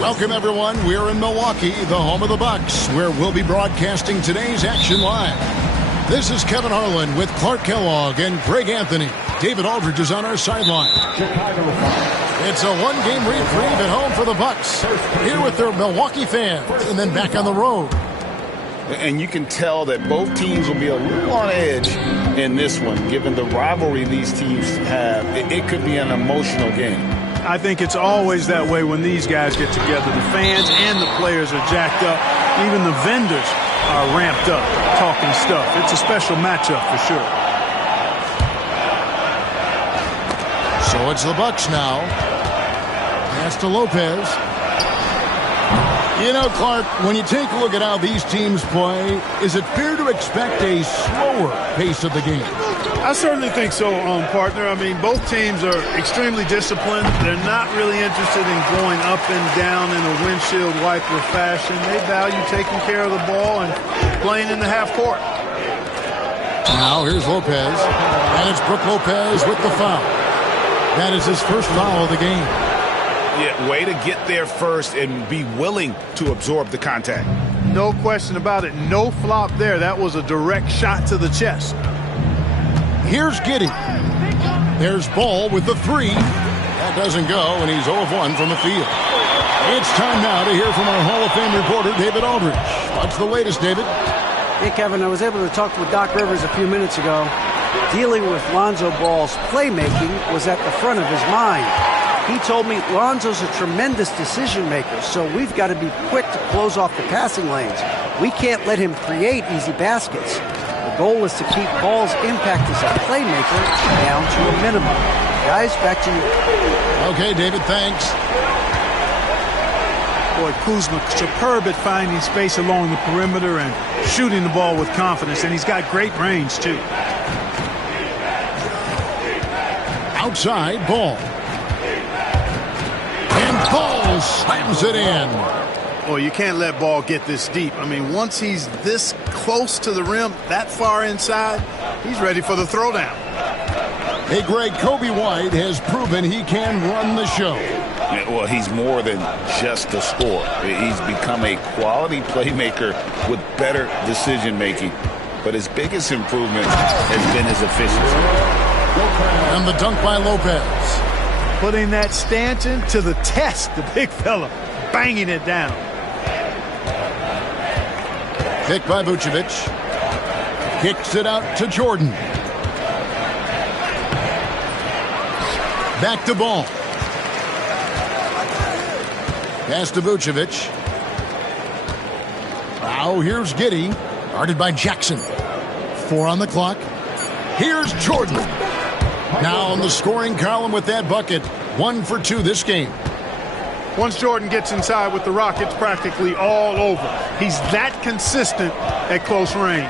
Welcome, everyone. We're in Milwaukee, the home of the Bucks, where we'll be broadcasting today's action live. This is Kevin Harlan with Clark Kellogg and Greg Anthony. David Aldridge is on our sideline. It's a one-game reprieve at home for the Bucks, here with their Milwaukee fans, and then back on the road. And you can tell that both teams will be a little on edge in this one, given the rivalry these teams have. It could be an emotional game. I think it's always that way when these guys get together. The fans and the players are jacked up. Even the vendors are ramped up, talking stuff. It's a special matchup for sure. So it's the Bucks now. Pass to Lopez. You know, Clark, when you take a look at how these teams play, is it fair to expect a slower pace of the game? I certainly think so, partner. I mean, both teams are extremely disciplined. They're not really interested in going up and down in a windshield wiper fashion. They value taking care of the ball and playing in the half court. Now here's Lopez, and it's Brook Lopez with the foul. That is his first foul of the game. Yeah, way to get there first and be willing to absorb the contact. No question about it. No flop there. That was a direct shot to the chest. Here's Giddey. There's Ball with the three. That doesn't go, and he's 0 of 1 from the field. It's time now to hear from our Hall of Fame reporter, David Aldridge. What's the latest, David? Hey, Kevin, I was able to talk with Doc Rivers a few minutes ago. Dealing with Lonzo Ball's playmaking was at the front of his mind. He told me Lonzo's a tremendous decision maker, so we've got to be quick to close off the passing lanes. We can't let him create easy baskets. The goal is to keep Ball's impact as a playmaker down to a minimum. Guys, back to you. Okay, David, thanks. Boy, Kuzma, superb at finding space along the perimeter and shooting the ball with confidence, and he's got great range, too. Outside, Ball. And Ball slams it in. Well, you can't let Ball get this deep. I mean, once he's this close to the rim, that far inside, he's ready for the throwdown. Hey, Greg, Kobe White has proven he can run the show. Yeah, well, he's more than just a scorer. He's become a quality playmaker with better decision-making. But his biggest improvement has been his efficiency. And the dunk by Lopez. Putting that stanchion to the test, the big fella, banging it down. Pick by Vucevic. Kicks it out to Jordan. Back to Ball. Pass to Vucevic. Now here's Giddey. Guarded by Jackson. 4 on the clock. Here's Jordan. Now on the scoring column with that bucket. 1 for 2 this game. Once Jordan gets inside with the rock, it's practically all over. He's that consistent at close range.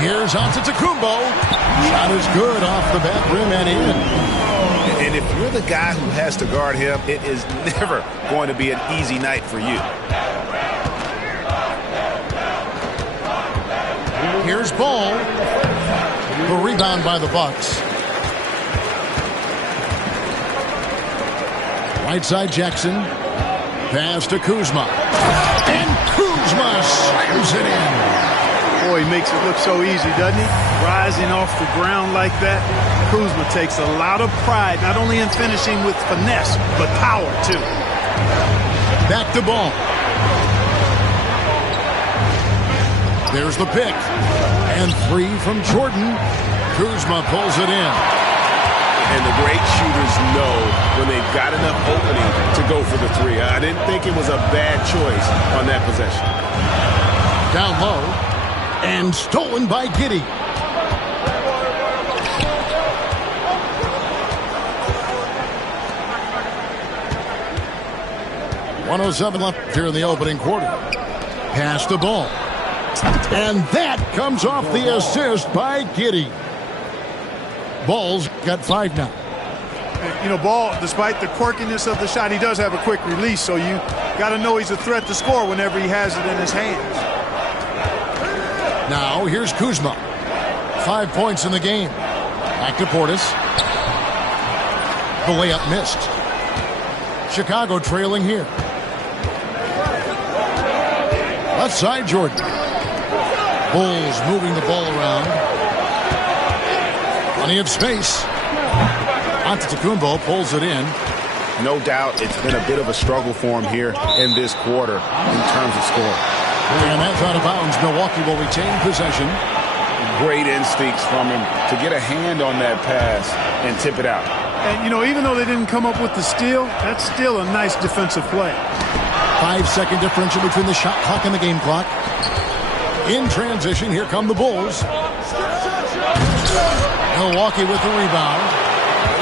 Here's Antetokounmpo. Shot is good off the back rim and in. And if you're the guy who has to guard him, it is never going to be an easy night for you. Here's Ball. The rebound by the Bucks. Right side Jackson. Pass to Kuzma. And Kuzma slams it in. Boy, he makes it look so easy, doesn't he? Rising off the ground like that. Kuzma takes a lot of pride, not only in finishing with finesse, but power, too. Back to Ball. There's the pick. And 3 from Jordan. Kuzma pulls it in. And the great shooters know when they've got enough opening to go for the 3. I didn't think it was a bad choice on that possession. Down low. And stolen by Giddey. .107 left here in the opening quarter. Pass the ball. And that comes off the assist by Giddey. Ball's got 5 now. You know, Ball, despite the quirkiness of the shot, he does have a quick release, so you got to know he's a threat to score whenever he has it in his hands. Now, here's Kuzma. 5 points in the game. Back to Portis. The layup missed. Chicago trailing here. Left side, Jordan. Bulls moving the ball around. Plenty of space. Antetokounmpo pulls it in. No doubt it's been a bit of a struggle for him here in this quarter in terms of scoring. And that's out of bounds. Milwaukee will retain possession. Great instincts from him to get a hand on that pass and tip it out. And, you know, even though they didn't come up with the steal, that's still a nice defensive play. 5-second differential between the shot clock and the game clock. In transition, here come the Bulls. Milwaukee with the rebound.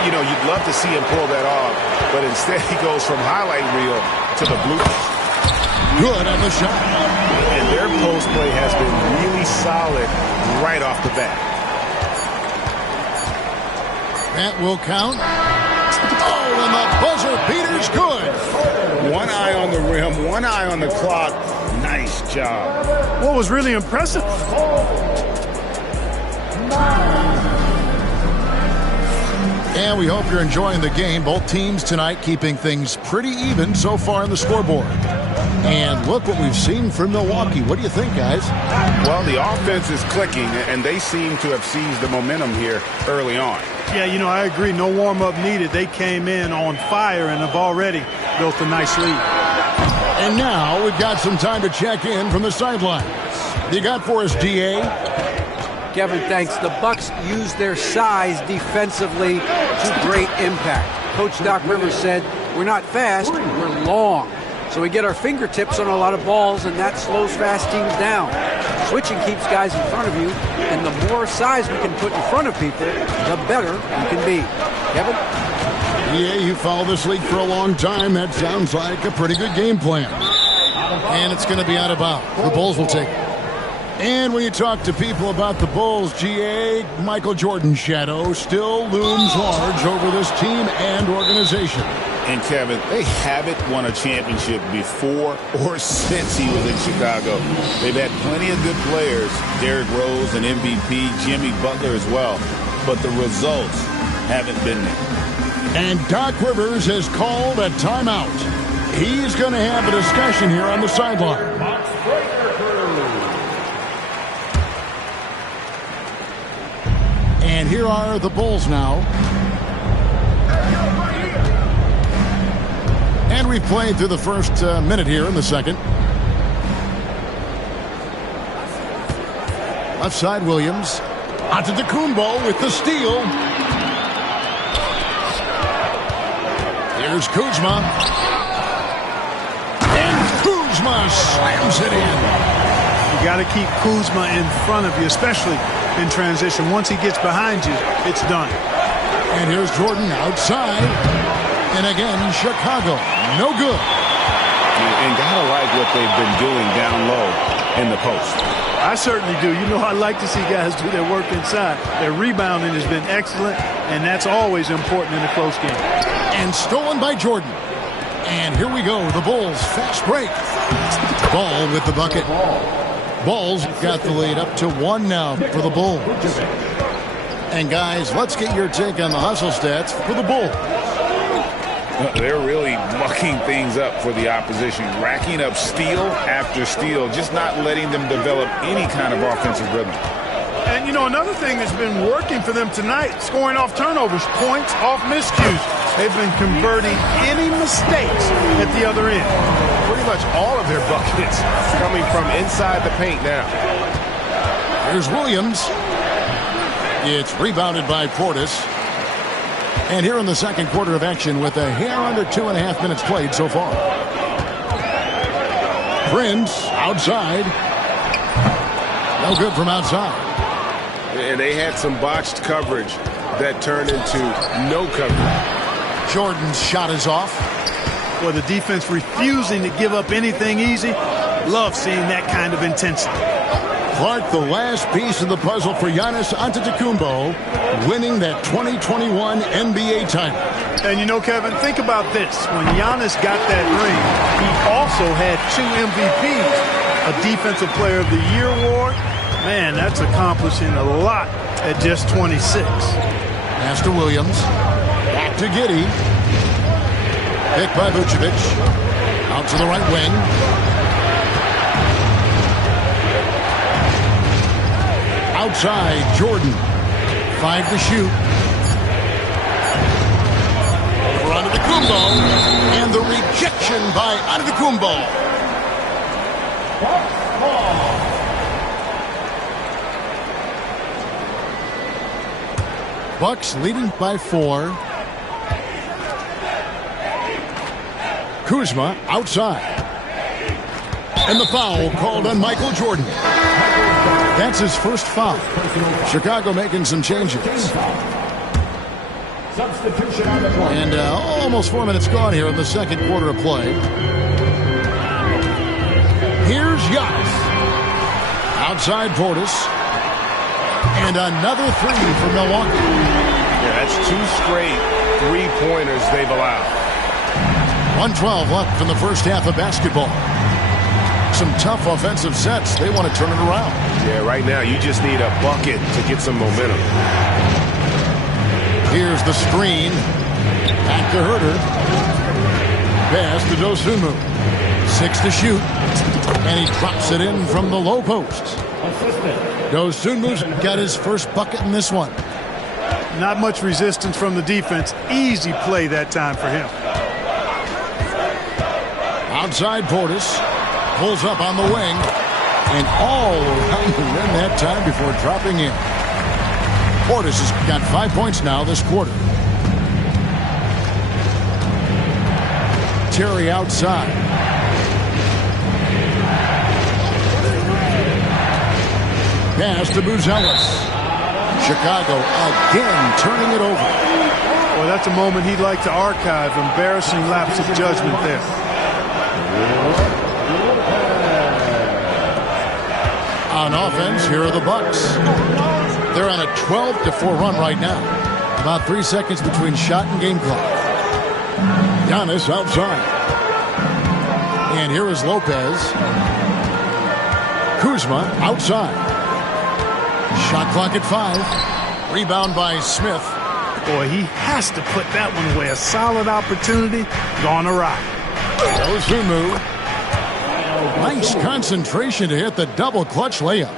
You know, you'd love to see him pull that off, but instead he goes from highlight reel to the blue. Good on the shot. And their post play has been really solid right off the bat. That will count. Oh, and the buzzer beater's good. One eye on the rim, one eye on the clock. Nice job. What was really impressive? And we hope you're enjoying the game. Both teams tonight keeping things pretty even so far on the scoreboard. And look what we've seen from Milwaukee. What do you think, guys? Well, the offense is clicking, and they seem to have seized the momentum here early on. Yeah, you know, I agree. No warm-up needed. They came in on fire and have already built a nice lead. And now we've got some time to check in from the sidelines. You got for us, D.A.? Kevin, thanks. The Bucks use their size defensively to great impact. Coach Doc Rivers said, we're not fast, we're long. So we get our fingertips on a lot of balls, and that slows fast teams down. Switching keeps guys in front of you, and the more size we can put in front of people, the better you can be. Kevin? Yeah, you follow this league for a long time. That sounds like a pretty good game plan. And it's going to be out of bounds. The Bulls will take it. And when you talk to people about the Bulls, GA, Michael Jordan's shadow still looms large over this team and organization. And Kevin, they haven't won a championship before or since he was in Chicago. They've had plenty of good players, Derrick Rose and MVP, Jimmy Butler as well, but the results haven't been there. And Doc Rivers has called a timeout. He's going to have a discussion here on the sideline. And here are the Bulls now. And we've played through the first minute here in the second. Left side, Williams. Antetokounmpo with the steal. Here's Kuzma. And Kuzma slams it in. You got to keep Kuzma in front of you, especially in transition. Once he gets behind you, it's done. And here's Jordan outside. And again, Chicago, no good. And gotta like what they've been doing down low in the post. I certainly do. You know, I like to see guys do their work inside. Their rebounding has been excellent, and that's always important in a close game. And stolen by Jordan. And here we go, the Bulls fast break. Ball with the bucket. Bulls got the lead up to 1 now for the Bulls. And guys, let's get your take on the hustle stats for the Bulls. They're really mucking things up for the opposition, racking up steal after steal, just not letting them develop any kind of offensive rhythm. And, you know, another thing that's been working for them tonight, scoring off turnovers, points off miscues. They've been converting any mistakes at the other end. Pretty much all of their buckets coming from inside the paint now. Here's Williams. It's rebounded by Portis. And here in the second quarter of action with a hair under 2.5 minutes played so far. Prince outside. No good from outside. And they had some botched coverage that turned into no coverage. Jordan's shot is off. Well, the defense refusing to give up anything easy. Love seeing that kind of intensity. Clark, the last piece of the puzzle for Giannis Antetokounmpo, winning that 2021 NBA title. And you know, Kevin, think about this. When Giannis got that ring, he also had 2 MVPs, a Defensive Player of the Year award. Man, that's accomplishing a lot at just 26. Pass to Williams. Back to Giddey. Picked by Vucevic. Out to the right wing. Outside, Jordan. 5 to shoot. For Antetokounmpo. And the rejection by Antetokounmpo. Bucks leading by 4. Kuzma outside. And the foul called on Michael Jordan. That's his first foul. Chicago making some changes. And almost 4 minutes gone here in the second quarter of play. Here's Giannis. Outside Portis. And another 3 for Milwaukee. Yeah, that's 2 straight 3-pointers they've allowed. 1:12 left in the first half of basketball. Some tough offensive sets. They want to turn it around. Yeah, right now you just need a bucket to get some momentum. Here's the screen. Back to Herter. Pass to Dosunmu. 6 to shoot. And he drops it in from the low post. Dosunmu's got his first bucket in this one. Not much resistance from the defense. Easy play that time for him. Outside Portis. Pulls up on the wing. And all around the rim that time before dropping in. Portis has got 5 points now this quarter. Terry outside. Pass to Buzelis. Chicago again turning it over. Well, that's a moment he'd like to archive. Embarrassing lapse of judgment there. On offense, here are the Bucks. They're on a 12-4 run right now. About 3 seconds between shot and game clock. Giannis outside. And here is Lopez. Kuzma outside. Shot clock at 5. Rebound by Smith. Boy, he has to put that one away. A solid opportunity gone awry. Dosunmu. Nice concentration to hit the double clutch layup.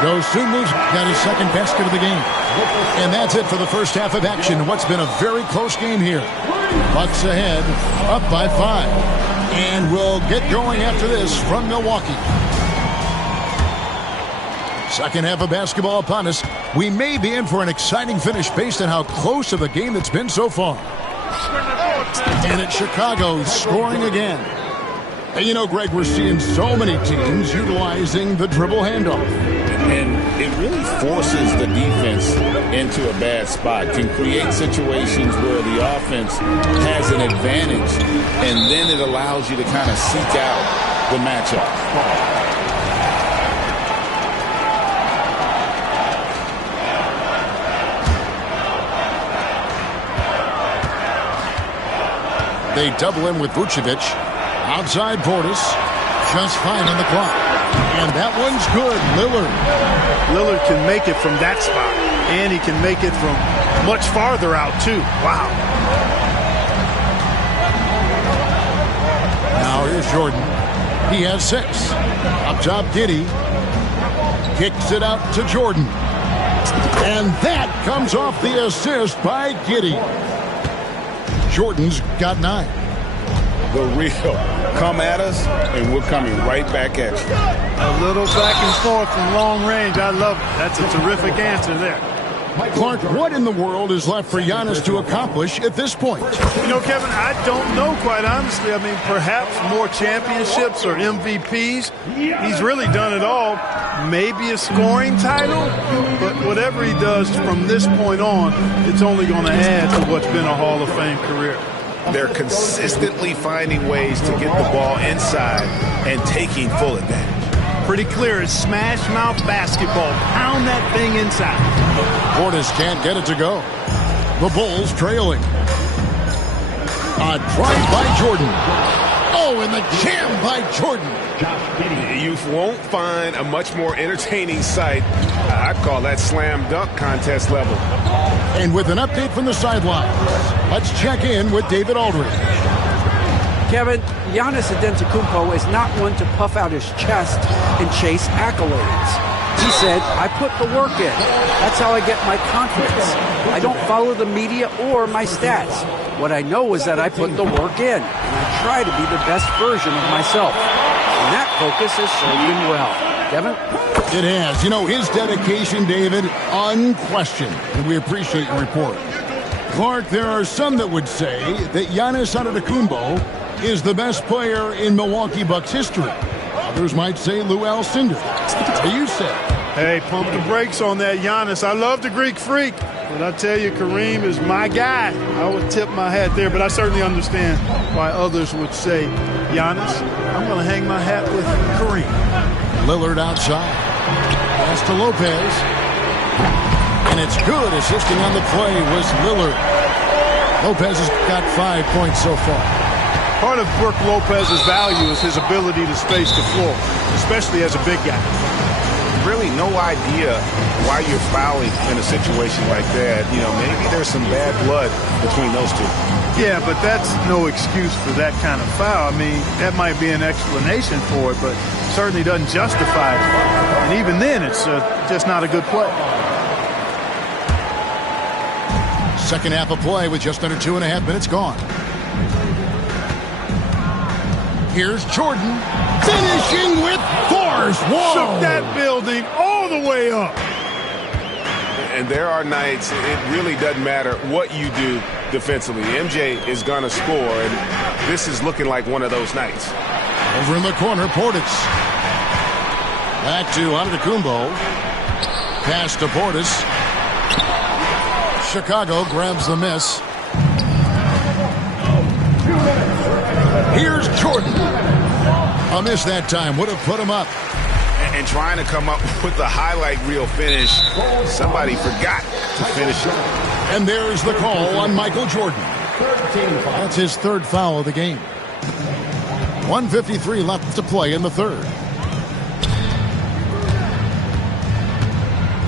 Dosunmu's got his second basket of the game. And that's it for the first half of action. What's been a very close game here. Bucks ahead, up by 5. And we'll get going after this from Milwaukee. Second half of basketball upon us. We may be in for an exciting finish based on how close of a game it's been so far. And it's Chicago scoring again. And you know, Greg, we're seeing so many teams utilizing the dribble handoff. And it really forces the defense into a bad spot, can create situations where the offense has an advantage, and then it allows you to kind of seek out the matchup. They double him with Vucevic. Outside Portis. Just fine on the clock. And that one's good. Lillard can make it from that spot. And he can make it from much farther out, too. Wow. Now here's Jordan. He has 6. Up top, Giddey. Kicks it out to Jordan. And that comes off the assist by Giddey. Jordan's got 9. The real. Come at us, and we're coming right back at you. A little back and forth from long range. I love it. That's a terrific answer there. Clark, what in the world is left for Giannis to accomplish at this point? You know, Kevin, I don't know, quite honestly. I mean, perhaps more championships or MVPs. He's really done it all. Maybe a scoring title, but whatever he does from this point on, it's only going to add to what's been a Hall of Fame career. They're consistently finding ways to get the ball inside and taking full advantage. Pretty clear. It's smash mouth basketball. Pound that thing inside. Portis can't get it to go. The Bulls trailing. A drive by Jordan. Oh, and the jam by Jordan. You won't find a much more entertaining sight. I'd call that slam dunk contest level. And with an update from the sidelines, let's check in with David Aldridge. Kevin, Giannis Antetokounmpo is not one to puff out his chest and chase accolades. He said, I put the work in. That's how I get my confidence. I don't follow the media or my stats. What I know is that I put the work in, and I try to be the best version of myself. And that focus has served him well. Kevin? It has. You know, his dedication, David, unquestioned. And we appreciate your report. Clark, there are some that would say that Giannis Antetokounmpo is the best player in Milwaukee Bucks history. Others might say Lou Alcindor. What do you say? Hey, pump the brakes on that Giannis. I love the Greek Freak, but I tell you, Kareem is my guy. I would tip my hat there, but I certainly understand why others would say, Giannis, I'm going to hang my hat with Kareem. Lillard outside. Pass to Lopez. And it's good. Assisting on the play was Lillard. Lopez has got 5 points so far. Part of Brook Lopez's value is his ability to space the floor, especially as a big guy. Really no idea why you're fouling in a situation like that. You know, maybe there's some bad blood between those two. Yeah, but that's no excuse for that kind of foul. I mean, that might be an explanation for it, but certainly doesn't justify it. And even then, it's just not a good play. Second half of play with just under 2.5 minutes gone. Here's Jordan finishing with force. Whoa! Shook that building all the way up. And there are nights it really doesn't matter what you do defensively. MJ is going to score, and this is looking like one of those nights. Over in the corner, Portis. Back to Antetokounmpo. Pass to Portis. Chicago grabs the miss. Here's Jordan. A miss that time. Would have put him up. And trying to come up with the highlight reel finish, somebody forgot to finish it. And there's the call on Michael Jordan. That's his third foul of the game. 1:53 left to play in the third.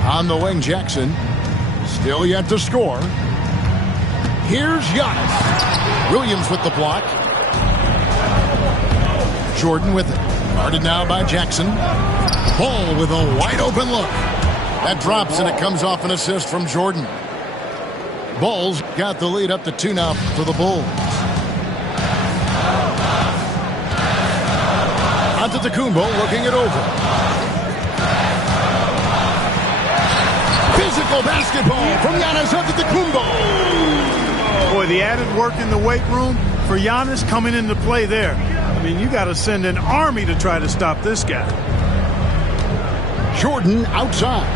On the wing, Jackson. Still yet to score. Here's Giannis. Williams with the block. Jordan with it. Guarded now by Jackson. Ball with a wide open look. That drops and it comes off an assist from Jordan. Bulls got the lead up to 2 now for the Bulls. Antetokounmpo looking it over. Physical basketball from Giannis Antetokounmpo. Boy, the added work in the weight room for Giannis coming into play there. I mean, you got to send an army to try to stop this guy. Jordan outside.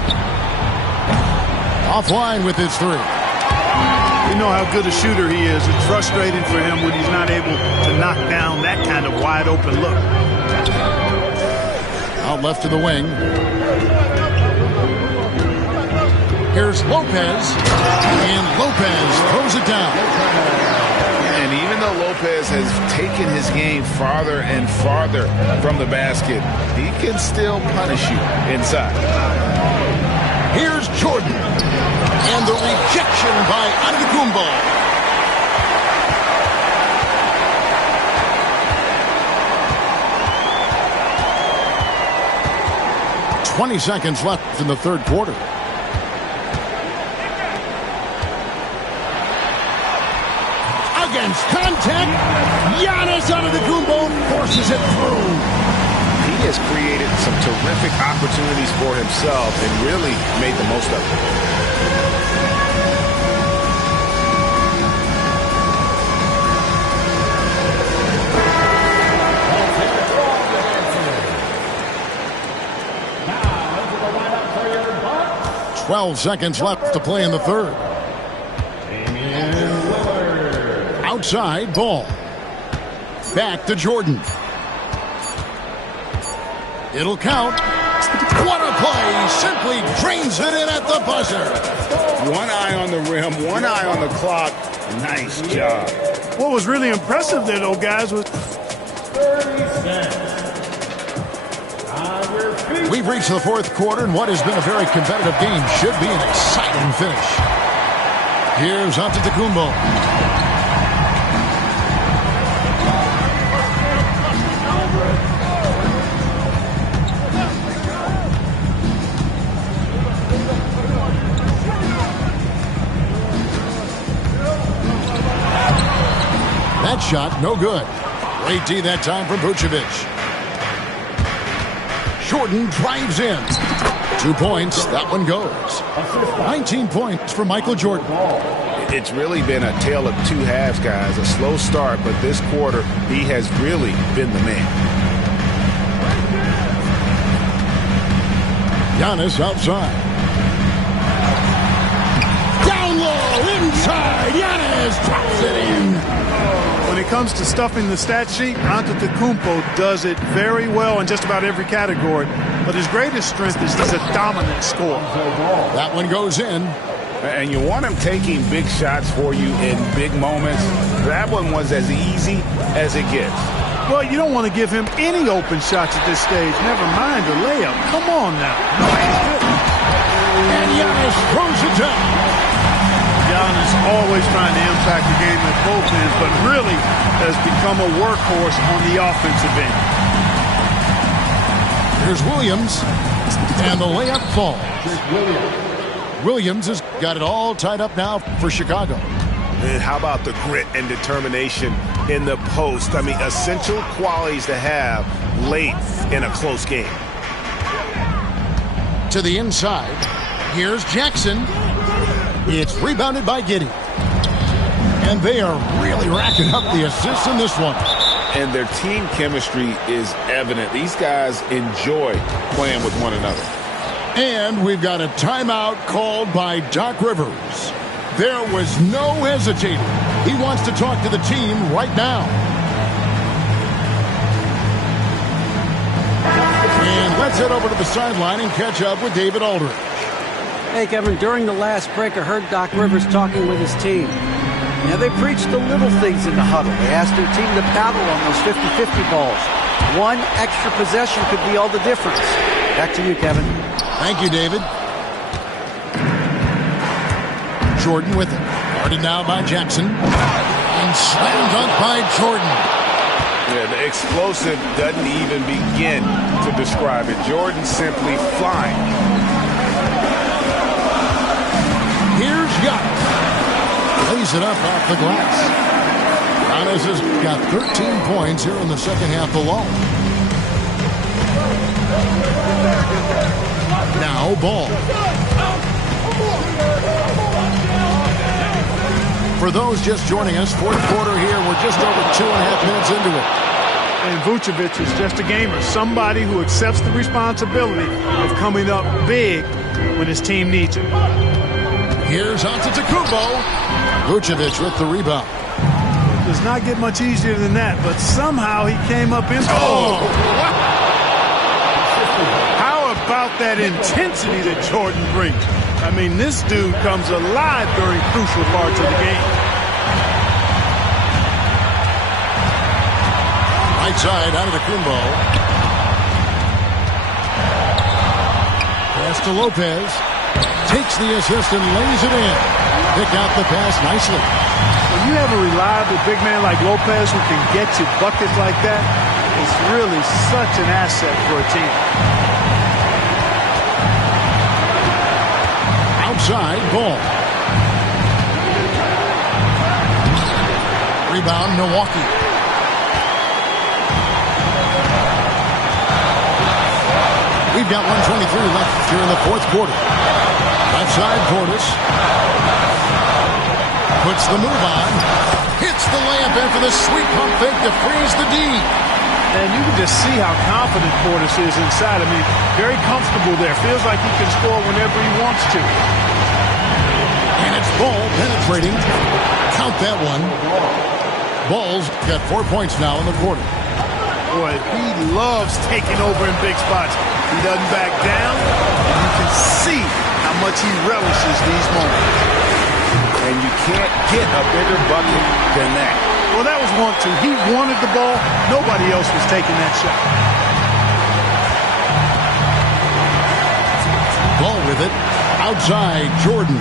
Offline with his three. You know how good a shooter he is. It's frustrating for him when he's not able to knock down that kind of wide open look. Out left to the wing. Here's Lopez. And Lopez throws it down. And even though Lopez has taken his game farther and farther from the basket, he can still punish you inside. Here's Jordan. And the rejection by Antetokounmpo. "20 seconds left in the third quarter. Against contact, Giannis Antetokounmpo forces it through. He has created some terrific opportunities for himself and really made the most of it. Now, 12 seconds left to play in the third. Outside ball. Back to Jordan. It'll count. What a play. Simply drains it in at the buzzer. One eye on the rim, one eye on the clock. Nice job. What was really impressive there, though, guys, was 30 seconds. We've reached the fourth quarter, and what has been a very competitive game should be an exciting finish. Here's Antetokounmpo. That shot, no good. Great D that time from Vucevic. Jordan drives in. 2 points. That one goes. 19 points for Michael Jordan. It's really been a tale of two halves, guys. A slow start, but this quarter, he has really been the man. Giannis outside. Down low, inside. Giannis drops it in. when it comes to stuffing the stat sheet, Antetokounmpo does it very well in just about every category. But his greatest strength is he's a dominant scorer. That one goes in. And you want him taking big shots for you in big moments. That one was as easy as it gets. Well, you don't want to give him any open shots at this stage. Never mind a layup. Come on now. And Giannis throws it down. Giannis always trying to impact the game at both ends, but really has become a workhorse on the offensive end. Here's Williams. And the layup falls. Williams has got it all tied up now for Chicago. And how about the grit and determination in the post? I mean, essential qualities to have late in a close game. To the inside. Here's Jackson. It's rebounded by Giddey. And they are really racking up the assists in this one. And their team chemistry is evident. These guys enjoy playing with one another. And we've got a timeout called by Doc Rivers. There was no hesitating. He wants to talk to the team right now. And let's head over to the sideline and catch up with David Aldridge. Hey, Kevin, during the last break, I heard Doc Rivers talking with his team. Now, they preached the little things in the huddle. They asked their team to battle on those 50-50 balls. One extra possession could be all the difference. Back to you, Kevin. Thank you, David. Jordan with it. Guarded now by Jackson. And slam dunk by Jordan. Yeah, the explosive doesn't even begin to describe it. Jordan simply flying. Here's Giannis. Lays it up off the glass. Giannis has got 13 points here in the second half alone. Now ball. For those just joining us, fourth quarter here. We're just over 2.5 minutes into it. And Vucevic is just a gamer, somebody who accepts the responsibility of coming up big when his team needs him. Here's Antetokounmpo. Vucevic with the rebound. It does not get much easier than that, but somehow he came up in. Oh! How about that intensity that Jordan brings? I mean, this dude comes alive during crucial parts of the game. Right side, Antetokounmpo. Pass to Lopez. Takes the assist and lays it in. Pick out the pass nicely. When you have a reliable big man like Lopez who can get you buckets like that, it's really such an asset for a team. Outside, Ball. Rebound, Milwaukee. We've got 1:23 left here in the fourth quarter. Left side, Portis. Puts the move on. Hits the layup after the sweet pump fake to freeze the D. And you can just see how confident Portis is inside. I mean, very comfortable there. Feels like he can score whenever he wants to. And it's Ball penetrating. Count that one. Ball's got 4 points now in the quarter. Boy, he loves taking over in big spots. He doesn't back down, and you can see how much he relishes these moments. And you can't get a bigger bucket than that. Well, that was 1-2. He wanted the ball. Nobody else was taking that shot. Ball with it. Outside, Jordan.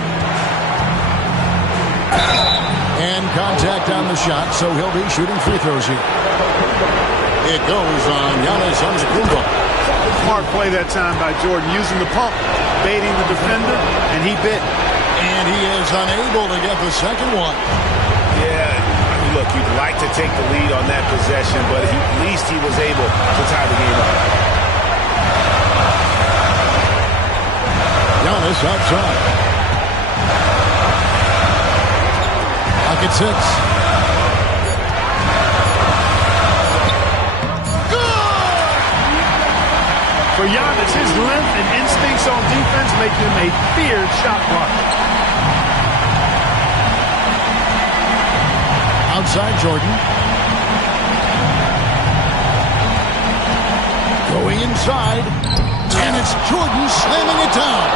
And contact on the shot, so he'll be shooting free throws here. It goes on Giannis Antetokounmpo. Smart play that time by Jordan, using the pump, baiting the defender, and he bit. And he is unable to get the second one. Yeah, look, you'd like to take the lead on that possession, but at least he was able to tie the game up. Giannis outside. Pocket 6. For Giannis, his length and instincts on defense make him a feared shot blocker. Outside, Jordan. Going inside. And it's Jordan slamming it down.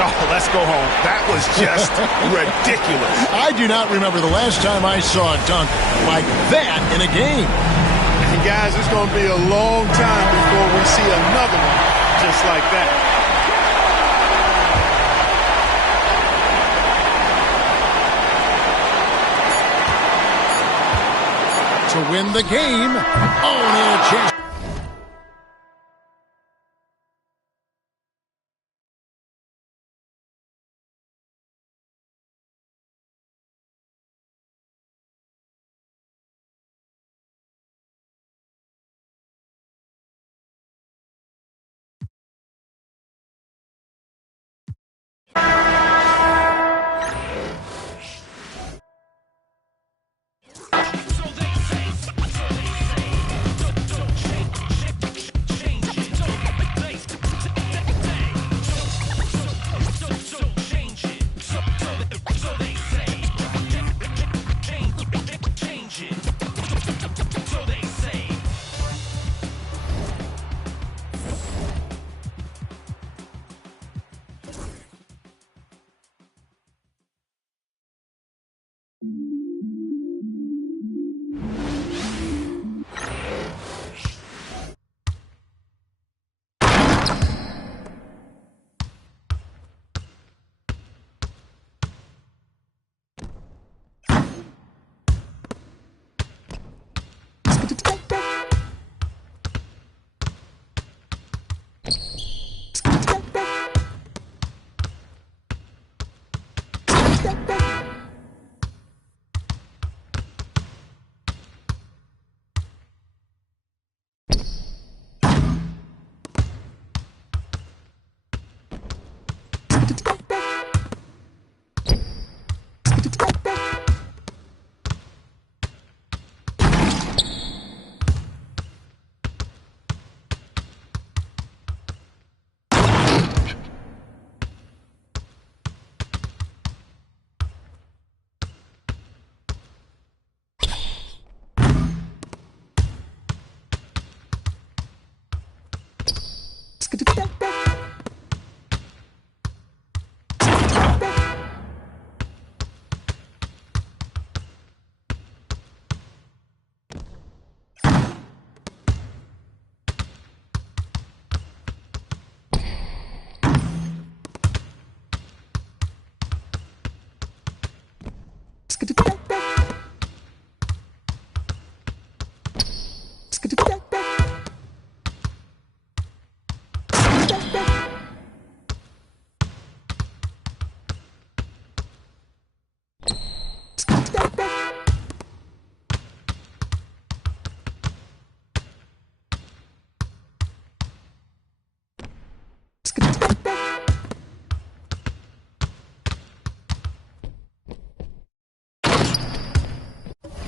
Oh, let's go home. That was just ridiculous. I do not remember the last time I saw a dunk like that in a game. And guys, it's going to be a long time before we see another one just like that. To win the game. Oh, near chance.